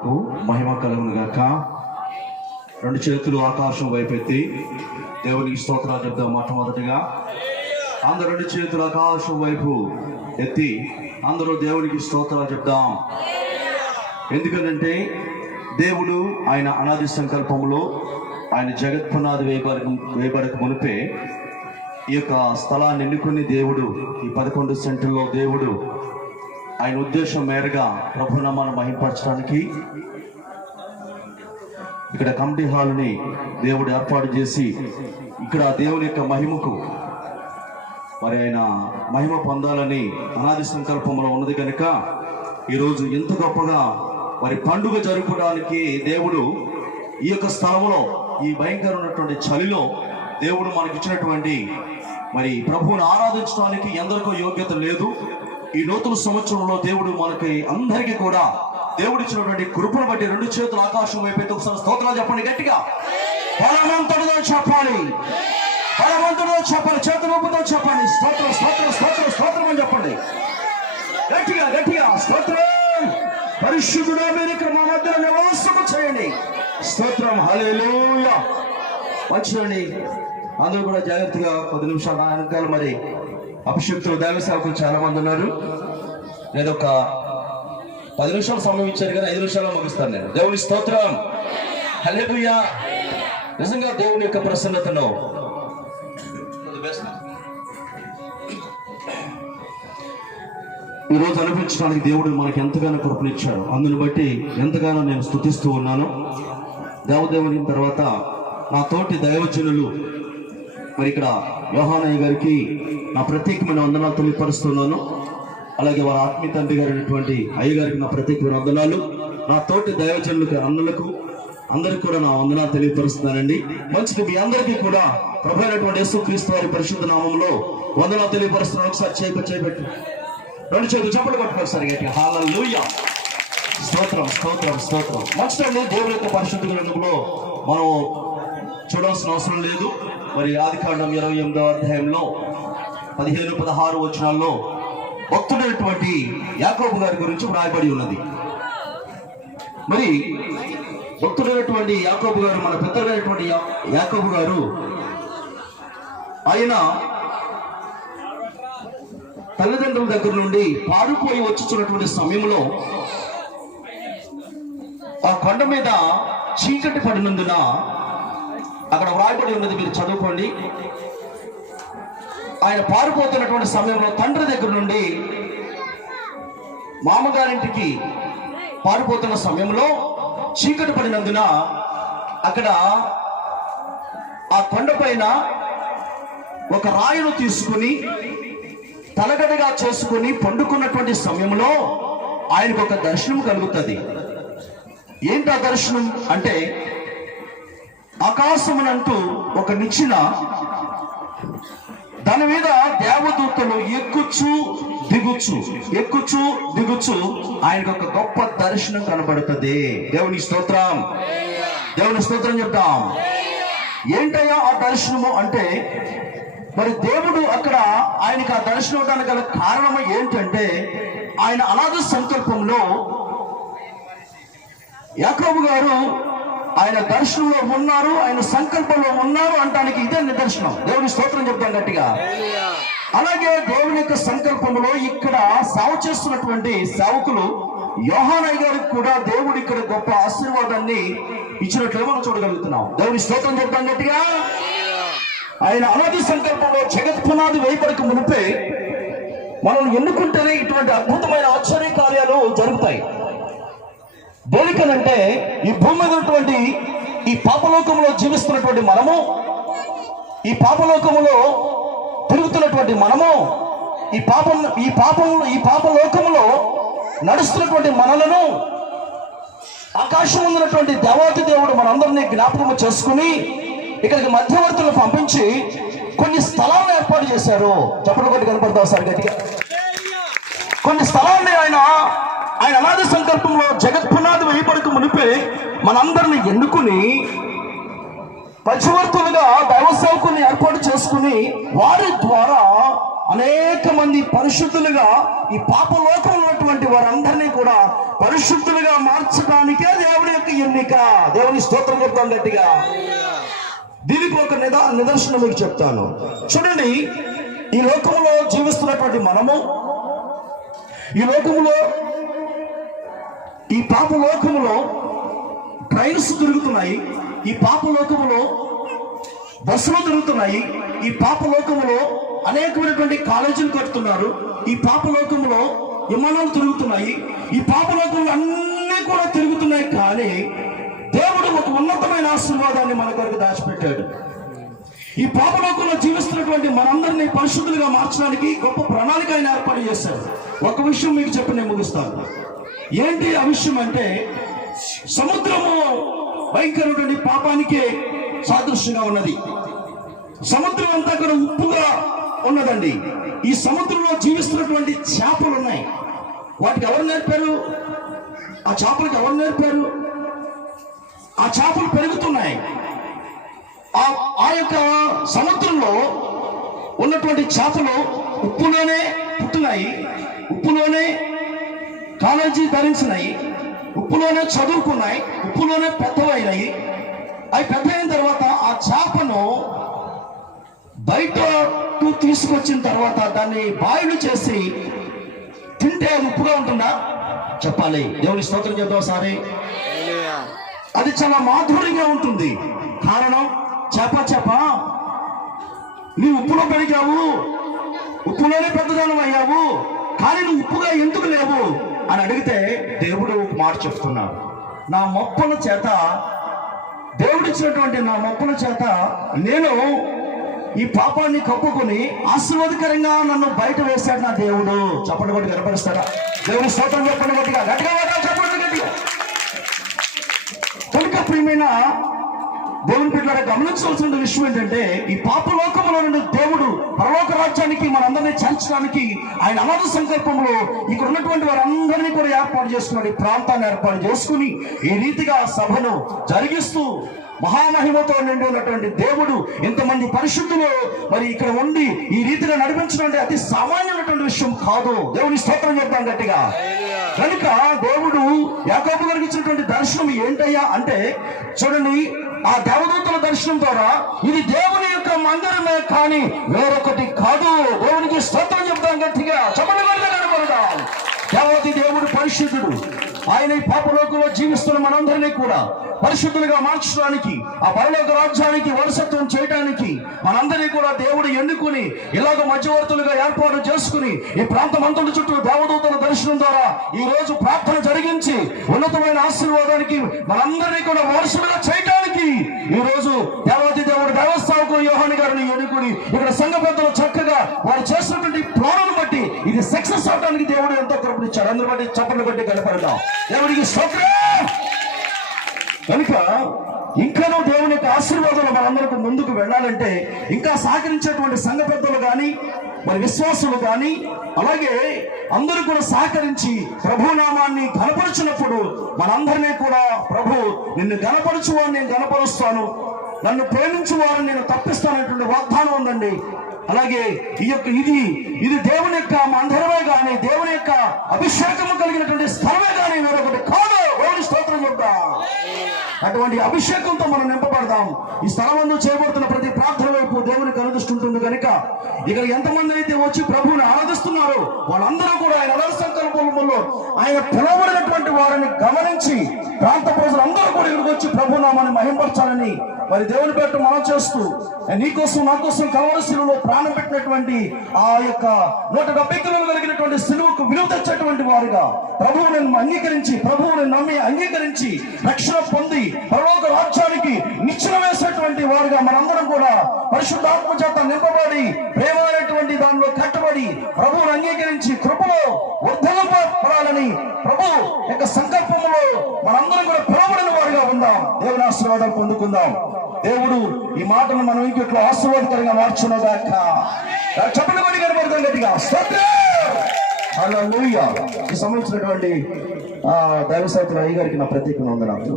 నామమునకు మహిమ కలుగును గాక. రెండు చేతులు ఆకాశం వైపెత్తి దేవునికి స్తోత్రాలు చెప్దాం. మొట్టమొదటిగా అందరూ రెండు చేతులు ఆకాశం వైపు ఎత్తి అందరూ దేవునికి స్తోత్రాలు చెప్దాం. ఎందుకంటే దేవుడు ఆయన అనాది సంకల్పంలో ఆయన జగత్పునాది వేయబడక మునిపే ఈ యొక్క స్థలాన్ని ఎన్నుకుని దేవుడు ఈ 11 సెంటుల్లో దేవుడు ఆయన ఉద్దేశం మేరగా ప్రభునామాన్ని మహింపరచడానికి ఇక్కడ కమిటీ హాల్ని దేవుడు ఏర్పాటు చేసి ఇక్కడ దేవుని యొక్క మహిమకు మరి ఆయన మహిమ పొందాలని అనాది సంకల్పంలో ఉన్నది కనుక ఈరోజు ఎంత గొప్పగా మరి పండుగ జరుపుకోవడానికి దేవుడు ఈ యొక్క స్థలంలో ఈ భయంకరమైనటువంటి చలిలో దేవుడు మనకి ఇచ్చినటువంటి మరి ప్రభువుని ఆరాధించడానికి ఎందరికో యోగ్యత లేదు. ఈ నూతన సంవత్సరంలో దేవుడు మనకి అందరికీ కూడా దేవుడు ఇచ్చినటువంటి కృపను బట్టి రెండు చేతులు ఆకాశం వైపు ఒకసారి స్తోత్రాలు చెప్పండి గట్టిగా. బలవంతుడితో చెప్పాలి, బలవంతుడితో చెప్పాలి, చేతులతో చెప్పండి. స్తోత్రం స్తోత్రం స్తోత్రం స్తోత్రం అని చెప్పండి గట్టిగా గట్టిగా. స్తోత్రం. పరిశుద్ధుడా మీరు ఇక్కడ మా మధ్యలో నివాసము చేయండి. స్తోత్రం. హల్లెలూయా. మంచిదండి. అందరూ కూడా జాగ్రత్తగా 10 నిమిషాలు నా వెనకాల మరి అభిషక్తులు దైవ సేవకులు చాలా మంది ఉన్నారు. నేను ఒక 10 నిమిషాలు సమయం ఇచ్చారు కానీ 5 నిమిషాల్లో ముగిస్తాను నేను. దేవుని స్తోత్రం. హల్లెలూయా. నిజంగా దేవుని యొక్క ప్రసన్నతను ఈరోజు అనిపించడానికి దేవుడు మనకి ఎంతగానో కృపనిచ్చాడు. అందుని బట్టి ఎంతగానో నేను స్తుతిస్తూ ఉన్నాను. దేవదేవుని తర్వాత నా తోటి దైవజనులు మరి ఇక్కడ యోహానయ్య గారికి నా ప్రత్యేకమైన వందనాలు తెలియపరుస్తున్నాను. అలాగే వారి ఆత్మీయ తండ్రి గారు అయినటువంటి అయ్య గారికి నా ప్రత్యేకమైన వందనాలు. నా తోటి దైవజనులకు అన్నలకు అందరికీ కూడా నా వందనాలు తెలియపరుస్తున్నానండి. మంచిది. మీ అందరికీ కూడా ప్రభు అయినటువంటి యేసుక్రీస్తు వారి పరిశుద్ధ నామంలో వందనాలు తెలియపరుస్తున్నాను. ఒకసారి చేపెట్టి రెండు చేతులు చప్పట్లు కొట్టుకోసారి గట్టిగా. హల్లెలూయా. స్తోత్రం స్తోత్రం స్తోత్రం. మంచిదండి. దేవుని యొక్క పరిశుద్ధ గ్రంథంలో మనం చూడాల్సిన అవసరం లేదు. మరి ఆదికాండం 28వ అధ్యాయంలో 15-16 వచనాల్లో భక్తుడైనటువంటి యాకోబు గారి గురించి వ్రాయబడి ఉన్నది. మరి భక్తుడైనటువంటి యాకోబు గారు, మన పెద్దలైనటువంటి యాకోబు గారు, ఆయన తల్లిదండ్రుల దగ్గర నుండి పారిపోయి వచ్చుచున్నటువంటి సమయంలో ఆ కొండ మీద చీకటి పడినందున అక్కడ వ్రాయబడి ఉన్నది, మీరు చదువుకోండి. ఆయన పారిపోతున్నటువంటి సమయంలో తండ్రి దగ్గర నుండి మామగారింటికి పారిపోతున్న సమయంలో చీకటి పడినందున అక్కడ ఆ కొండ పైన ఒక రాయిను తీసుకుని తలగడగా చేసుకుని పండుకున్నటువంటి సమయంలో ఆయనకు ఒక దర్శనం కలుగుతుంది. ఏంటి ఆ దర్శనం అంటే, ఆకాశమునంటూ ఒక నిచ్చెన, దాని మీద దేవదూతలు ఎక్కుచు దిగుచు ఆయనకు ఒక గొప్ప దర్శనం కనబడుతుంది. దేవుని స్తోత్రం, దేవుని స్తోత్రం చెప్తాం. ఏంటయ్యా ఆ దర్శనము అంటే, మరి దేవుడు అక్కడ ఆయనకు ఆ దర్శనం అవడానికి గల కారణం ఏంటంటే, ఆయన అనాది సంకల్పంలో యాకోబు గారు ఆయన దర్శనంలో ఉన్నారు, ఆయన సంకల్పంలో ఉన్నారు అంటానికి ఇదే నిదర్శనం. దేవుని స్తోత్రం చెప్తాం గట్టిగా. అలాగే దేవుని యొక్క సంకల్పంలో ఇక్కడ సేవ చేస్తున్నటువంటి సేవకులు యోహానయ్య గారికి కూడా దేవుడు ఇక్కడ గొప్ప ఆశీర్వాదాన్ని ఇచ్చినట్లుగా మనం చూడగలుగుతున్నాం. దేవుని స్తోత్రం చెప్తాం గట్టిగా. ఆయన అనాది సంకల్పంలో జగత్ పునాది వేయబడక మునిపే మనం ఎన్నుకుంటేనే ఇటువంటి అద్భుతమైన ఆశ్చర్య కార్యాలు జరుగుతాయి. దేనికనంటే, ఈ భూమి మీద ఉన్నటువంటి ఈ పాపలోకంలో జీవిస్తున్నటువంటి మనము, ఈ పాపలోకములో తిరుగుతున్నటువంటి మనము, ఈ పాపలోకములో నడుస్తున్నటువంటి మనలను ఆకాశం ఉన్నటువంటి దేవాతి దేవుడు మనందరినీ జ్ఞాపకం చేసుకుని ఇక్కడికి మధ్యవర్తులను పంపించి కొన్ని స్థలాలను ఏర్పాటు చేశారు. చప్పట్లు కొట్టి కనపడతావు సార్ గట్టిగా. కొన్ని స్థలాన్ని ఆయన అనాది సంకల్పంలో జగత్ పునాది వేయబడక మునిపే మనందరిని ఎన్నుకుని మధ్యవర్తులుగా దైవ సేవకుల్ని ఏర్పాటు చేసుకుని వారి ద్వారా అనేక మంది పరిశుద్ధులుగా ఈ పాపలోకంలో ఉన్నటువంటి వారందరినీ కూడా పరిశుద్ధులుగా మార్చడానికే దేవుడి యొక్క ఎన్నిక. దేవుని స్తోత్రం చెప్తాను గట్టిగా. దీనికి ఒక నిదర్శనం మీకు చెప్తాను. చూడండి, ఈ లోకంలో జీవిస్తున్నటువంటి మనము, ఈ లోకములో, ఈ పాప లోకములో ట్రైన్స్ తిరుగుతున్నాయి, ఈ పాప లోకములో బస్సులు తిరుగుతున్నాయి, ఈ పాప లోకములో అనేకమైనటువంటి కాలేజీలు కడుతున్నారు, ఈ పాప లోకములో విమానాలు తిరుగుతున్నాయి, ఈ పాప లోకంలో అన్నీ కూడా తిరుగుతున్నాయి. కానీ దేవుడు ఒక ఉన్నతమైన ఆశీర్వాదాన్ని మన కొరకు దాచిపెట్టాడు. ఈ పాపలోకంలో జీవిస్తున్నటువంటి మనందరినీ పరిశుద్ధులుగా మార్చడానికి గొప్ప ప్రణాళిక ఆయన ఏర్పాటు చేశారు. ఒక విషయం మీకు చెప్పి నేను ముగిస్తాను. ఏంటి ఆ విషయం అంటే, సముద్రము భయంకరమైనటువంటి పాపానికే సాదృశ్యంగా ఉన్నది. సముద్రం అంతా కూడా ఉప్పుగా ఉన్నదండి. ఈ సముద్రంలో జీవిస్తున్నటువంటి చేపలు ఉన్నాయి. వాటికి ఎవరు నేర్పారు? ఆ చేపలకు ఎవరు నేర్పారు? ఆ చేపలు పెరుగుతున్నాయి. ఆ యొక్క సముద్రంలో ఉన్నటువంటి చేపలు ఉప్పులోనే పుట్టినాయి, ఉప్పులోనే కాలేజీ ధరించినాయి, ఉప్పులోనే చదువుకున్నాయి, ఉప్పులోనే పెద్దవైనాయి. అవి పెద్ద అయిన తర్వాత ఆ చేపను బయటకు తీసుకొచ్చిన తర్వాత దాన్ని బాయిలు చేసి తింటే అది ఉప్పుగా ఉంటుందా? చెప్పాలి. దేవుని స్తోత్రం చెప్తాం సారి. అది చాలా మాధుర్యంగా ఉంటుంది. కారణం, చేప నీవు ఉప్పులో పెరిగావు, ఉప్పులోనే పెద్దదానం అయ్యావు, కానీ నువ్వు ఉప్పుగా ఎందుకు లేవు అని అడిగితే దేవుడు ఒక మాట చెప్తున్నాడు. నా మొప్పల చేత, దేవుడిచ్చినటువంటి నా మొప్పల చేత నేను ఈ పాపాన్ని కప్పుకొని ఆశీర్వాదకరంగా నన్ను బయట వేశాడు నా దేవుడు. చప్పటి కొట్టి కనపరుస్తాడా? దేవుని స్తోత్రం చెప్పండి గట్టిగా, గట్టిగా చెప్పండి గట్టిగా. కనుక ప్రియమైన దేవుని బిడ్డలారా, గమనించవలసిన విషయం ఏంటంటే, ఈ పాప లోకంలో నుండి దేవుడు పరలోక రాజ్యానికి మనందరినీ చేర్చడానికి ఆయన అనాథ సంకల్పంలో ఇక్కడ ఉన్నటువంటి వారందరినీ కూడా ఏర్పాటు చేసుకున్నాడు. ఈ ప్రాంతాన్ని ఏర్పాటు చేసుకుని ఈ రీతిగా సభను జరిగిస్తూ మహామహిమతో నిండి ఉన్నటువంటి దేవుడు ఇంతమంది పరిశుద్ధులు మరి ఇక్కడ ఉండి ఈ రీతిగా నడిపించడం అతి సామాన్యమైనటువంటి విషయం కాదు. దేవుని స్తోత్రం చెప్తాం గట్టిగా. కనుక దేవుడు యాకోబు గారికి ఇచ్చినటువంటి దర్శనం ఏంటయ్యా అంటే, చూడండి, ఆ దేవదూతల దర్శనం ద్వారా ఇది దేవుని యొక్క మందిరమే కానీ వేరొకటి కాదు. దేవునికి స్తోత్రం చెప్తాం గట్టిగా. చెప్పండి కనబడదాం. దేవతి దేవుడు పరిశుద్ధుడు. ఆయన ఈ పాపలోకంలో జీవిస్తున్న మనందరినీ కూడా పరిశుద్ధులుగా మార్చడానికి, ఆ పరలోక రాజ్యానికి వారసత్వం చేయడానికి మనందరినీ కూడా దేవుడు ఎన్నుకుని ఇలాగ మధ్యవర్తులుగా ఏర్పాటు చేసుకుని ఈ ప్రాంతమంతటి చుట్టూ దేవదూతల దర్శనం ద్వారా ఈ రోజు ప్రార్థన జరిగించి ఉన్నతమైన ఆశీర్వాదానికి మనందరినీ కూడా వారసులుగా చేయడానికి ఈ రోజు దేవాది దేవుడు దేవస్థాపకులు యోహాను గారిని ఎన్నుకుని ఇక్కడ సంఘ పెద్దలు చక్కగా వారు చేసినటువంటి ప్లాన్ బట్టి ఇది సక్సెస్ అవడానికి దేవుడు ఎంతో కృపనిచ్చాడు. అందరి బట్టి చప్పట్లు కొట్టి కనపడదాం. దేవుడికి స్తోత్రం. కనుక ఇంకానూ దేవుని యొక్క ఆశీర్వాదాలు మనందరికి ముందుకు వెళ్ళాలంటే ఇంకా సహకరించేటువంటి సంఘ పెద్దలు కానీ మరి విశ్వాసులు కానీ అలాగే అందరూ కూడా సహకరించి ప్రభు నామాన్ని ఘనపరిచినప్పుడు మనందరినీ కూడా ప్రభు నిన్ను ఘనపరచువాన్ని నేను ఘనపరుస్తాను, నన్ను ప్రేమించు వారిని నేను తప్పిస్తానటువంటి వాగ్దానం ఉందండి. అలాగే ఇది దేవుని యొక్క మందిరమే కానీ దేవుని యొక్క అభిషేకము కలిగినటువంటి స్థలమే కానీ వేరొకటి కాదు. దేవుని స్తోత్రం చెప్తా. అటువంటి అభిషేకంతో మనం నింపబడదాం. ఈ స్థలమందు చేయబడుతున్న ప్రతి ప్రార్థన వైపు దేవుని కనుదృష్టి ఉంటుంది కనుక ఇక్కడ ఎంతమంది అయితే వచ్చి ప్రభువుని ఆరాధిస్తున్నారో వాళ్ళందరూ కూడా ఆయన అనాథ సంకల్పంలో ఆయన పిలువబడినటువంటి వారిని గమనించి ప్రాంత ప్రజలందరూ కూడా ఇక్కడికి వచ్చి ప్రభు నామాన్ని మహింపరచాలని మరి దేవుని పేరు మనం చేస్తూ నీకోసం నా కోసం కల్వరి శిలువలో ప్రాణం పెట్టినటువంటి ఆ యొక్క 170 కిలోలు కలిగినటువంటి శిలువకు విలువ తెచ్చేటువంటి వారుగా ప్రభువుని అంగీకరించి, ప్రభువుని నమ్మి అంగీకరించి రక్షణ పొంది పరలోక రాజ్యానికి నిచ్చెన వేసేటువంటి వారుగా మనందరం కూడా పరిశుద్ధాత్మ చేత నింపబడి ప్రేమైనటువంటి దానిలో కట్టబడి ప్రభువుని అంగీకరించి కృపలో వర్ధలింపబడాలని ప్రభు యొక్క సంకల్పంలో మనందరం కూడా పిలువబడిన వారుగా ఉందాం. దేవుని ఆశీర్వాదాలు పొందుకుందాం. దేవుడు ఈ మాటను మనం ఇంకెట్లో ఆశీర్వాదకరంగా మార్చునగాక. చెప్పండి కొద్ది కనబడతాం గట్టిగా. హల్లెలూయా. ఈ సంబంధించినటువంటి దైవ సేవకులు అయ్యగారికి నా ప్రత్యేక వందనాలు.